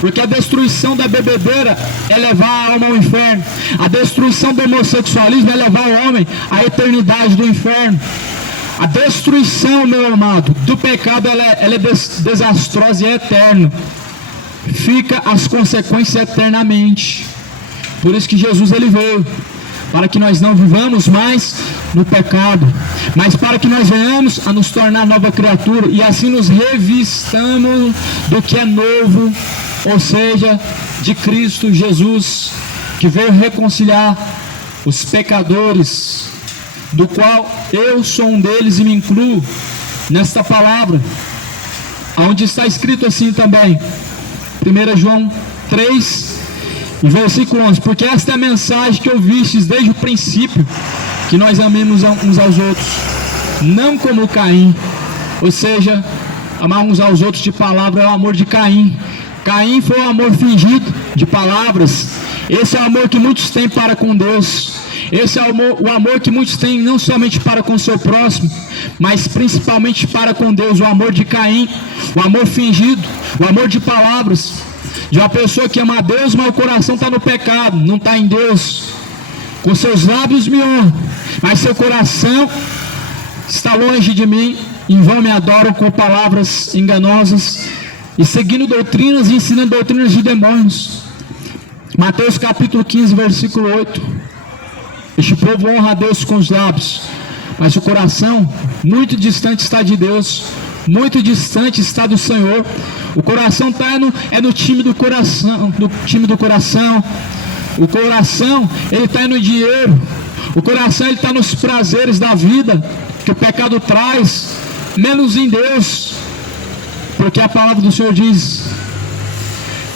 Porque a destruição da bebedeira é levar a alma ao inferno. A destruição do homossexualismo é levar o homem à eternidade do inferno. A destruição, meu amado, do pecado, ela é desastrosa e é eterna. Fica as consequências eternamente. Por isso que Jesus ele veio, para que nós não vivamos mais no pecado, mas para que nós venhamos a nos tornar nova criatura e assim nos revistamos do que é novo, ou seja, de Cristo Jesus, que veio reconciliar os pecadores, do qual eu sou um deles e me incluo nesta palavra, onde está escrito assim também, 1 João 3, versículo 11, porque esta é a mensagem que ouvistes desde o princípio, que nós amemos uns aos outros, não como Caim, ou seja, amar uns aos outros de palavra é o amor de Caim. Caim foi o amor fingido de palavras. Esse é o amor que muitos têm para com Deus. Esse é o amor que muitos têm não somente para com o seu próximo, mas principalmente para com Deus. O amor de Caim, o amor fingido, o amor de palavras, de uma pessoa que ama a Deus, mas o coração está no pecado, não está em Deus. Com seus lábios me honra, mas seu coração está longe de mim. Em vão me adoram com palavras enganosas e seguindo doutrinas e ensinando doutrinas de demônios. Mateus capítulo 15, versículo 8. Este povo honra a Deus com os lábios, mas o coração muito distante está de Deus, muito distante está do Senhor. O coração está no time do coração, O coração, ele está no dinheiro. O coração, ele está nos prazeres da vida que o pecado traz, menos em Deus. Porque a palavra do Senhor diz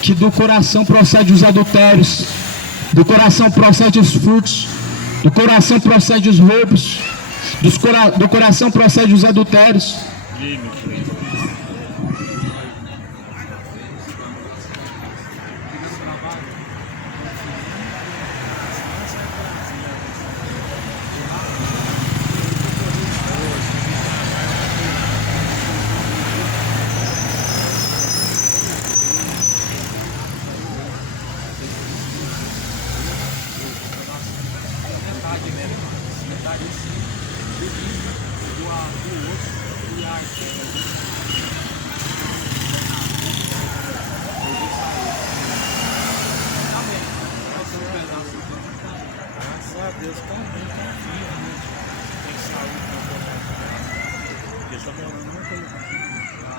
que do coração procede os adultérios, do coração procede os furtos, do coração procede os roubos, do coração procede os adultérios. Deus tão bem, tão vivo, né? Tem saúde, tem oportunidade. Ele está morando naquele lugar.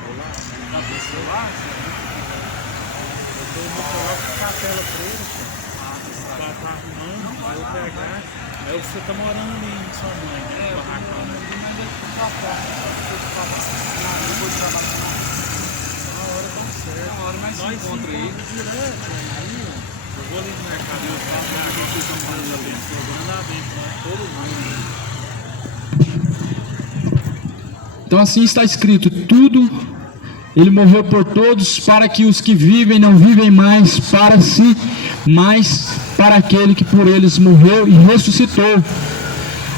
Vou lá, na pessoa lá, eu coloco a capela para ele, o cara tá arrumando, aí eu pegar, aí você tá morando ali em sua mãe, né? No barracão, né? Na hora tá certo. Na hora mais nós encontra aí. Direto, aí, eu vou ali no mercado, eu falo que vocês estão fazendo ali, andar bem com todo mundo. Então assim está escrito, tudo, ele morreu por todos, para que os que vivem não vivem mais para si, mas para aquele que por eles morreu e ressuscitou.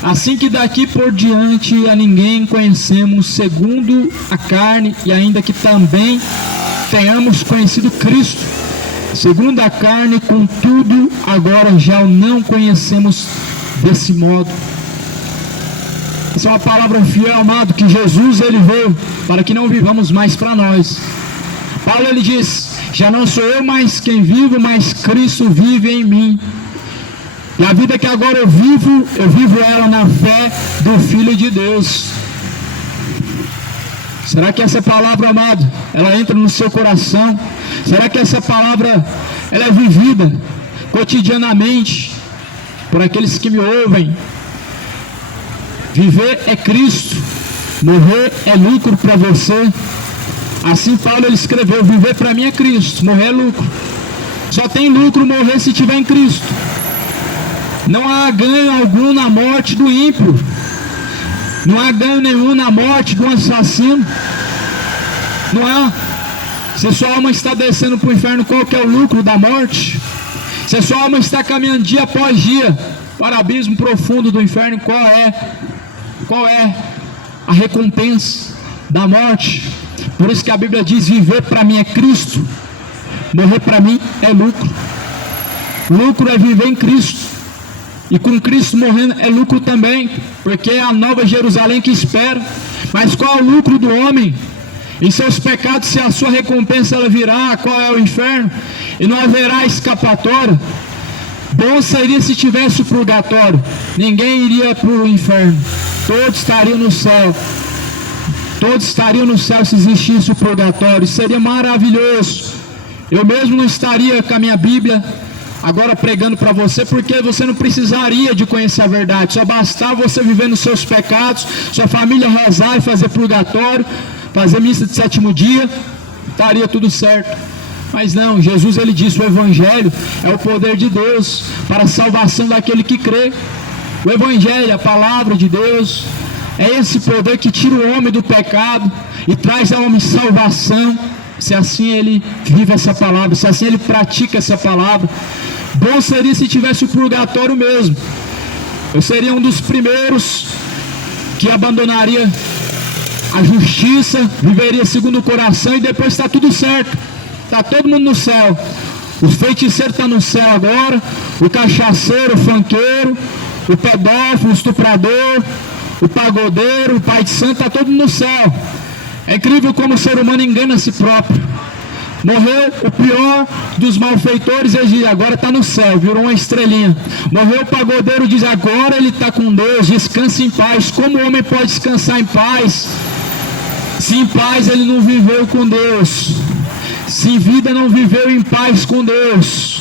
Assim que daqui por diante a ninguém conhecemos segundo a carne, e ainda que também tenhamos conhecido Cristo segundo a carne, contudo agora já o não conhecemos desse modo. Essa é uma palavra fiel, amado, que Jesus ele veio para que não vivamos mais para nós. Paulo ele diz, já não sou eu mais quem vivo, mas Cristo vive em mim. E a vida que agora eu vivo ela na fé do Filho de Deus. Será que essa palavra, amado, ela entra no seu coração? Será que essa palavra, ela é vivida cotidianamente por aqueles que me ouvem? Viver é Cristo, morrer é lucro para você. Assim Paulo ele escreveu, viver para mim é Cristo, morrer é lucro. Só tem lucro morrer se estiver em Cristo. Não há ganho algum na morte do ímpio. Não há ganho nenhum na morte do assassino. Não há. Se sua alma está descendo para o inferno, qual que é o lucro da morte? Se a sua alma está caminhando dia após dia para o abismo profundo do inferno, qual é a recompensa da morte? Por isso que a Bíblia diz: viver para mim é Cristo, morrer para mim é lucro. Lucro é viver em Cristo, e com Cristo morrendo é lucro também, porque é a nova Jerusalém que espera. Mas qual é o lucro do homem em seus pecados, se a sua recompensa ela virá? Qual é o inferno? E não haverá escapatória. Bom seria se tivesse o purgatório, ninguém iria para o inferno, todos estariam no céu. Todos estariam no céu se existisse o purgatório. Seria maravilhoso. Eu mesmo não estaria com a minha Bíblia agora pregando para você, porque você não precisaria de conhecer a verdade. Só bastava você viver nos seus pecados, sua família rezar e fazer purgatório, fazer missa de sétimo dia, estaria tudo certo. Mas não, Jesus ele disse: o Evangelho é o poder de Deus para a salvação daquele que crê. O Evangelho, a palavra de Deus, é esse poder que tira o homem do pecado e traz ao homem salvação, se assim ele vive essa palavra, se assim ele pratica essa palavra. Bom seria se tivesse o purgatório mesmo. Eu seria um dos primeiros que abandonaria a justiça, viveria segundo o coração, e depois está tudo certo, está todo mundo no céu. O feiticeiro está no céu agora, o cachaceiro, o funkeiro, o pedófilo, o estuprador, o pagodeiro, o pai de santo, está todo mundo no céu. É incrível como o ser humano engana a si próprio. Morreu o pior dos malfeitores, ele diz: agora está no céu, virou uma estrelinha. Morreu o pagodeiro, diz: agora ele está com Deus, descansa em paz. Como o homem pode descansar em paz, se em paz ele não viveu com Deus, se em vida não viveu em paz com Deus?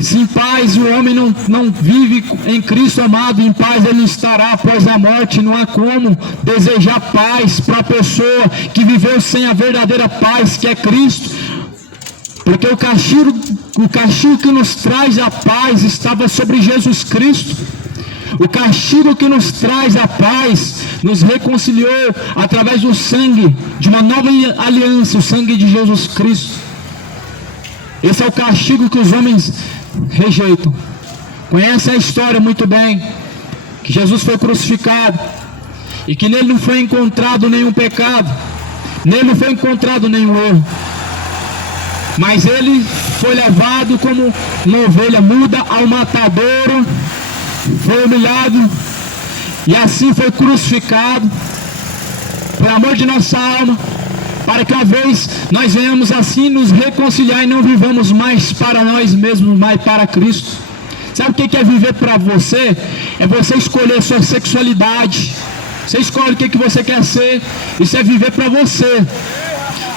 Se em paz o homem não vive em Cristo, amado, em paz ele estará após a morte. Não há como desejar paz para a pessoa que viveu sem a verdadeira paz, que é Cristo. Porque o castigo que nos traz a paz estava sobre Jesus Cristo. O castigo que nos traz a paz nos reconciliou através do sangue de uma nova aliança, o sangue de Jesus Cristo. Esse é o castigo que os homens rejeitam. Conhece a história muito bem, que Jesus foi crucificado e que nele não foi encontrado nenhum pecado, nele não foi encontrado nenhum erro, mas ele foi levado como uma ovelha muda ao matadouro, foi humilhado e assim foi crucificado por amor de nossa alma, para que uma vez nós venhamos assim nos reconciliar e não vivamos mais para nós mesmos, mas para Cristo. Sabe o que é viver para você? É você escolher sua sexualidade. Você escolhe o que você quer ser. Isso é viver para você.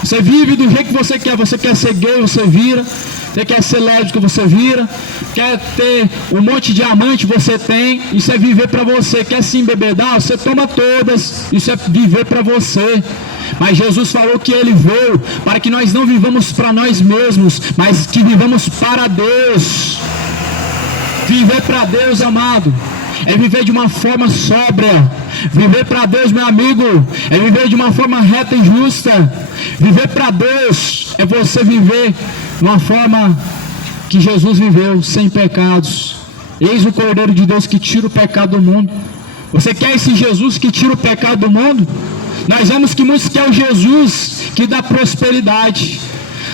Você vive do jeito que você quer. Você quer ser gay, você vira. Você quer ser lésbico, você vira. Quer ter um monte de amante, você tem. Isso é viver para você. Quer se embebedar, você toma todas. Isso é viver para você. Mas Jesus falou que Ele veio para que nós não vivamos para nós mesmos, mas que vivamos para Deus. Viver para Deus, amado, é viver de uma forma sóbria. Viver para Deus, meu amigo, é viver de uma forma reta e justa. Viver para Deus é você viver de uma forma que Jesus viveu, sem pecados. Eis o Cordeiro de Deus que tira o pecado do mundo. Você quer esse Jesus que tira o pecado do mundo? Nós vemos que muitos querem o Jesus que dá prosperidade.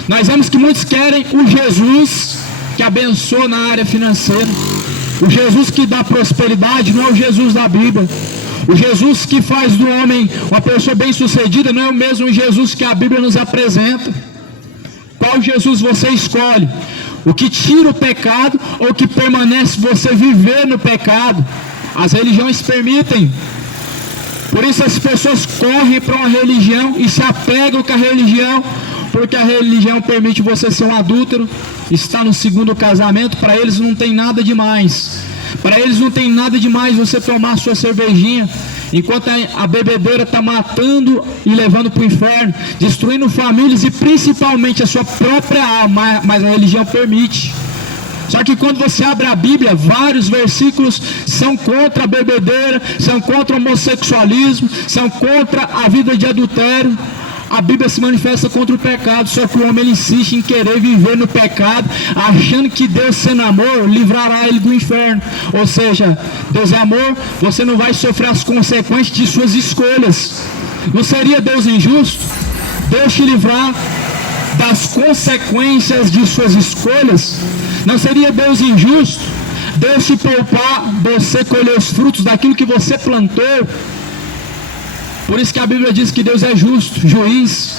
Nós vemos que muitos querem o Jesus que abençoa na área financeira. O Jesus que dá prosperidade não é o Jesus da Bíblia. O Jesus que faz do homem uma pessoa bem sucedida não é o mesmo Jesus que a Bíblia nos apresenta. Qual Jesus você escolhe? O que tira o pecado ou o que permanece você viver no pecado? As religiões permitem. Por isso as pessoas correm para uma religião e se apegam com a religião, porque a religião permite você ser um adúltero, estar no segundo casamento. Para eles não tem nada demais. Para eles não tem nada demais você tomar sua cervejinha, enquanto a bebedeira está matando e levando para o inferno, destruindo famílias e principalmente a sua própria alma, mas a religião permite. Só que quando você abre a Bíblia, vários versículos são contra a bebedeira, são contra o homossexualismo, são contra a vida de adultério. A Bíblia se manifesta contra o pecado, só que o homem ele insiste em querer viver no pecado, achando que Deus, sendo amor, livrará ele do inferno. Ou seja, Deus é amor, você não vai sofrer as consequências de suas escolhas. Não seria Deus injusto? Deus te livrar das consequências de suas escolhas? Não seria Deus injusto? Deus te poupar, você colher os frutos daquilo que você plantou? Por isso que a Bíblia diz que Deus é justo, juiz.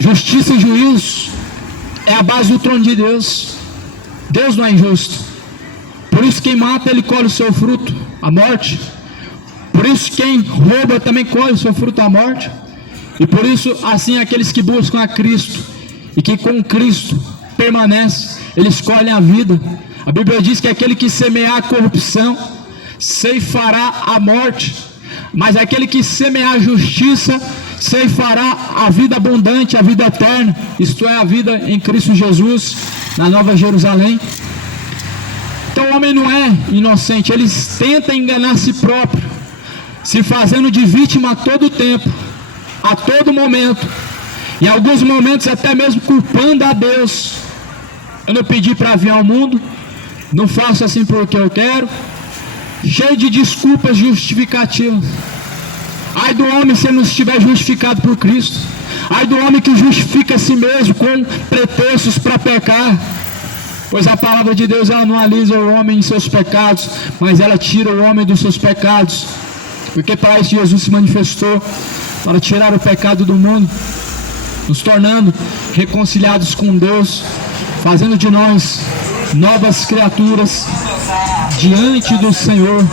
Justiça e juízo é a base do trono de Deus. Deus não é injusto. Por isso quem mata, ele colhe o seu fruto, a morte. Por isso quem rouba também colhe o seu fruto, a morte. E por isso, assim, aqueles que buscam a Cristo e que com Cristo permanecem, eles colhem a vida. A Bíblia diz que aquele que semear a corrupção ceifará a morte, mas aquele que semear a justiça ceifará a vida abundante, a vida eterna, isto é, a vida em Cristo Jesus, na Nova Jerusalém. Então o homem não é inocente, ele tenta enganar a si próprio, se fazendo de vítima a todo tempo, a todo momento, em alguns momentos até mesmo culpando a Deus. Eu não pedi para vir ao mundo, não faço assim porque eu quero, cheio de desculpas justificativas. Ai do homem se ele não estiver justificado por Cristo. Ai do homem que justifica a si mesmo com pretextos para pecar. Pois a palavra de Deus, ela não alisa o homem em seus pecados, mas ela tira o homem dos seus pecados. Porque para isso Jesus se manifestou, para tirar o pecado do mundo, nos tornando reconciliados com Deus, fazendo de nós novas criaturas diante do Senhor.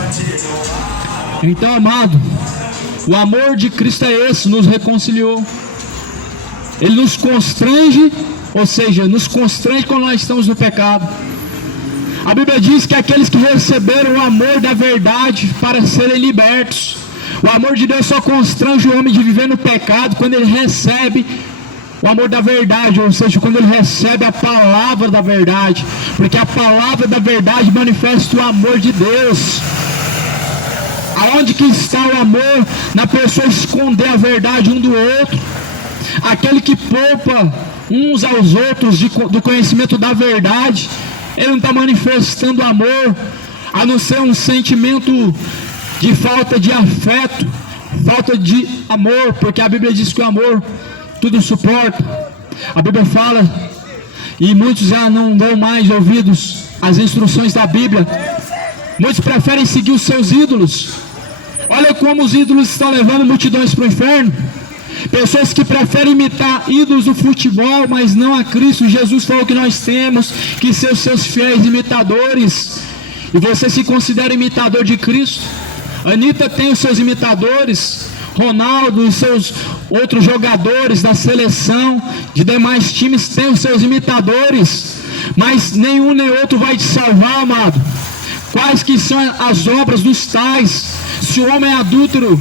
Então, amado, o amor de Cristo é esse, nos reconciliou. Ele nos constrange, ou seja, nos constrange quando nós estamos no pecado. A Bíblia diz que aqueles que receberam o amor da verdade para serem libertos, o amor de Deus só constrange o homem de viver no pecado quando ele recebe o amor da verdade, ou seja, quando ele recebe a palavra da verdade, porque a palavra da verdade manifesta o amor de Deus. Aonde que está o amor? Na pessoa esconder a verdade um do outro. Aquele que poupa uns aos outros do conhecimento da verdade, ele não está manifestando amor, a não ser um sentimento de falta de afeto, falta de amor, porque a Bíblia diz que o amor tudo suporta. A Bíblia fala, e muitos já não dão mais ouvidos às instruções da Bíblia. Muitos preferem seguir os seus ídolos. Olha como os ídolos estão levando multidões para o inferno. Pessoas que preferem imitar ídolos do futebol, mas não a Cristo. Jesus falou que nós temos que ser os seus fiéis imitadores. E você se considera imitador de Cristo? Anitta tem os seus imitadores, Ronaldo e seus outros jogadores da seleção, de demais times têm os seus imitadores, mas nenhum nem outro vai te salvar, amado. Quais que são as obras dos tais? Se o homem é adúltero,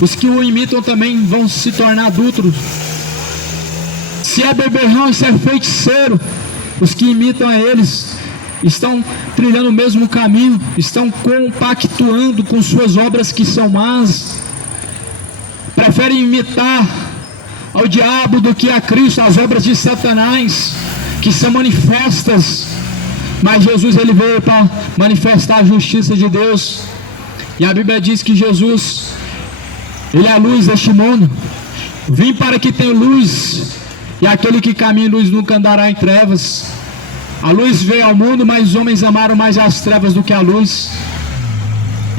os que o imitam também vão se tornar adúlteros. Se é beberrão e se é feiticeiro, os que imitam a eles estão trilhando o mesmo caminho, estão compactuando com suas obras que são más. Preferem imitar ao diabo do que a Cristo, as obras de Satanás, que são manifestas. Mas Jesus, ele veio para manifestar a justiça de Deus. E a Bíblia diz que Jesus, ele é a luz deste mundo. Vim para que tenha luz, e aquele que caminha em luz nunca andará em trevas. A luz veio ao mundo, mas os homens amaram mais as trevas do que a luz.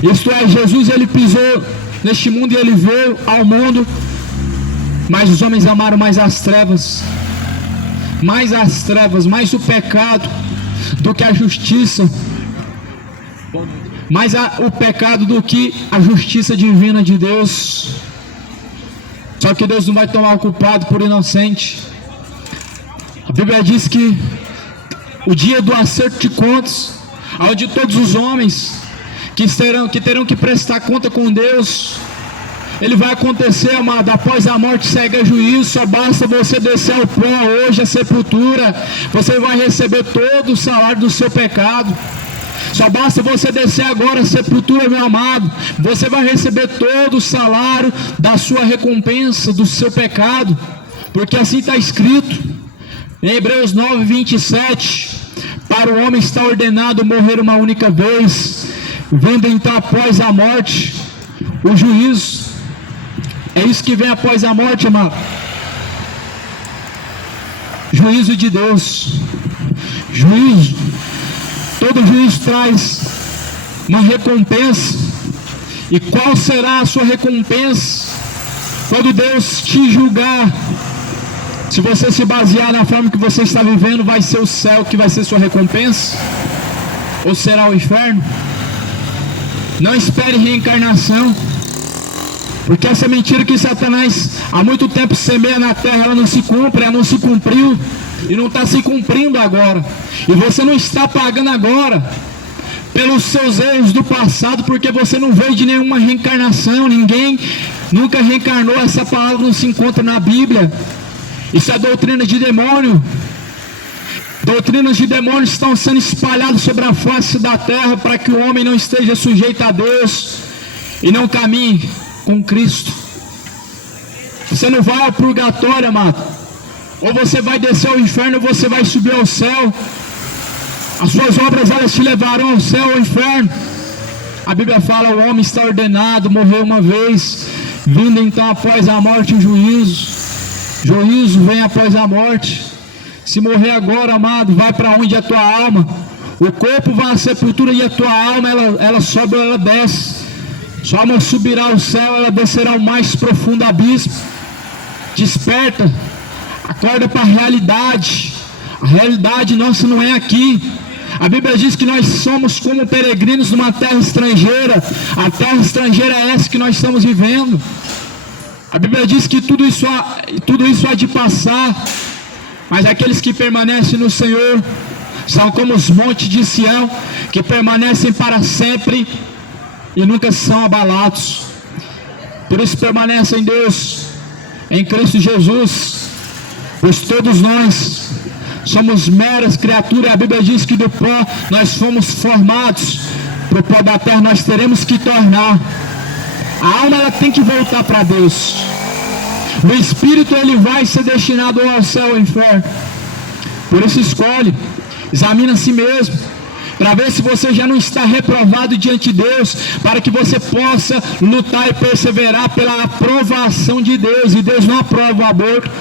Isto é, Jesus, ele pisou neste mundo e ele veio ao mundo, mas os homens amaram mais as trevas, mais o pecado do que a justiça, mais o pecado do que a justiça divina de Deus. Só que Deus não vai tomar o culpado por inocente. A Bíblia diz que o dia do acerto de contas, onde todos os homens que terão que prestar conta com Deus, ele vai acontecer, amado. Após a morte segue juízo. Só basta você descer ao pó hoje, a sepultura, você vai receber todo o salário do seu pecado. Só basta você descer agora à sepultura, meu amado. Você vai receber todo o salário da sua recompensa, do seu pecado. Porque assim está escrito em Hebreus 9, 27. Para o homem está ordenado morrer uma única vez, vendo então após a morte o juízo. É isso que vem após a morte, amado. Juízo de Deus. Juízo. Todo juízo traz uma recompensa. E qual será a sua recompensa quando Deus te julgar? Se você se basear na forma que você está vivendo, vai ser o céu que vai ser sua recompensa? Ou será o inferno? Não espere reencarnação, porque essa mentira que Satanás há muito tempo semeia na terra, ela não se cumpre, ela não se cumpriu e não está se cumprindo agora. E você não está pagando agora pelos seus erros do passado, porque você não veio de nenhuma reencarnação. Ninguém nunca reencarnou. Essa palavra não se encontra na Bíblia. Isso é doutrina de demônio. Doutrinas de demônios estão sendo espalhadas sobre a face da terra para que o homem não esteja sujeito a Deus e não caminhe com Cristo. Você não vai ao purgatório, amado. Ou você vai descer ao inferno ou você vai subir ao céu. As suas obras, elas te levarão ao céu ou ao inferno. A Bíblia fala: o homem está ordenado morrer uma vez, vindo então após a morte o juízo. Juízo vem após a morte. Se morrer agora, amado, vai para onde a tua alma? O corpo vai à sepultura e a tua alma, ela sobe ou ela desce. Sua alma subirá ao céu, ela descerá ao mais profundo abismo. Desperta, acorda para a realidade. A realidade nossa não é aqui. A Bíblia diz que nós somos como peregrinos numa terra estrangeira. A terra estrangeira é essa que nós estamos vivendo. A Bíblia diz que tudo isso há de passar, mas aqueles que permanecem no Senhor são como os montes de Sião, que permanecem para sempre e nunca são abalados. Por isso permanece em Deus, em Cristo Jesus, pois todos nós somos meras criaturas. A Bíblia diz que do pó nós fomos formados, para o pó da terra nós teremos que tornar. A alma, ela tem que voltar para Deus. O espírito, ele vai ser destinado ao céu ou ao inferno. Por isso escolhe, examina a si mesmo, para ver se você já não está reprovado diante de Deus, para que você possa lutar e perseverar pela aprovação de Deus. E Deus não aprova o aborto,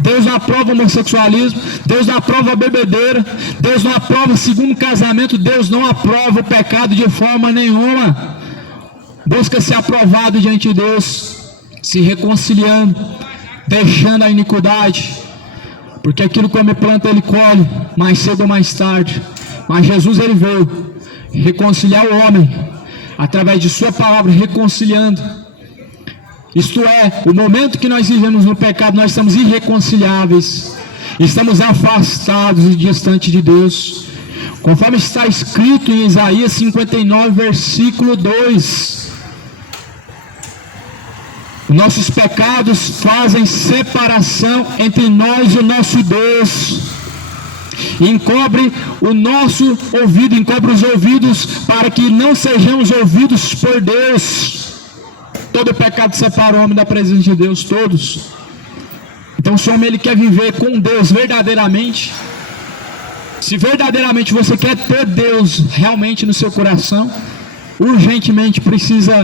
Deus não aprova o homossexualismo, Deus não aprova a bebedeira, Deus não aprova o segundo casamento, Deus não aprova o pecado de forma nenhuma. Busca ser aprovado diante de Deus, se reconciliando, deixando a iniquidade, porque aquilo que o homem planta ele colhe, mais cedo ou mais tarde. Mas Jesus, ele veio reconciliar o homem através de sua palavra, reconciliando. Isto é, o momento que nós vivemos no pecado, nós estamos irreconciliáveis, estamos afastados e distantes de Deus, conforme está escrito em Isaías 59, versículo 2. Nossos pecados fazem separação entre nós e o nosso Deus, e encobre o nosso ouvido, encobre os ouvidos, para que não sejamos ouvidos por Deus. Todo pecado separa o homem da presença de Deus, todos. Então se o homem ele quer viver com Deus verdadeiramente, se verdadeiramente você quer ter Deus realmente no seu coração, urgentemente precisa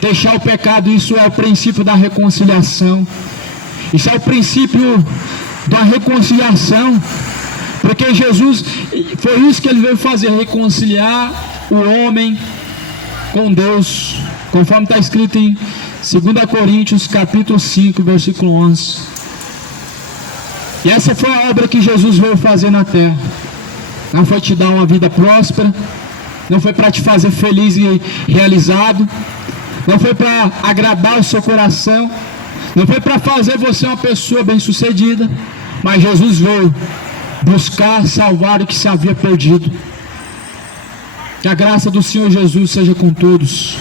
deixar o pecado. Isso é o princípio da reconciliação. Isso é o princípio da reconciliação. Porque Jesus, foi isso que ele veio fazer, reconciliar o homem com Deus, conforme está escrito em 2 Coríntios capítulo 5, versículo 11. E essa foi a obra que Jesus veio fazer na terra. Não foi te dar uma vida próspera, não foi para te fazer feliz e realizado, não foi para agradar o seu coração, não foi para fazer você uma pessoa bem-sucedida, mas Jesus veio buscar salvar o que se havia perdido. Que a graça do Senhor Jesus seja com todos.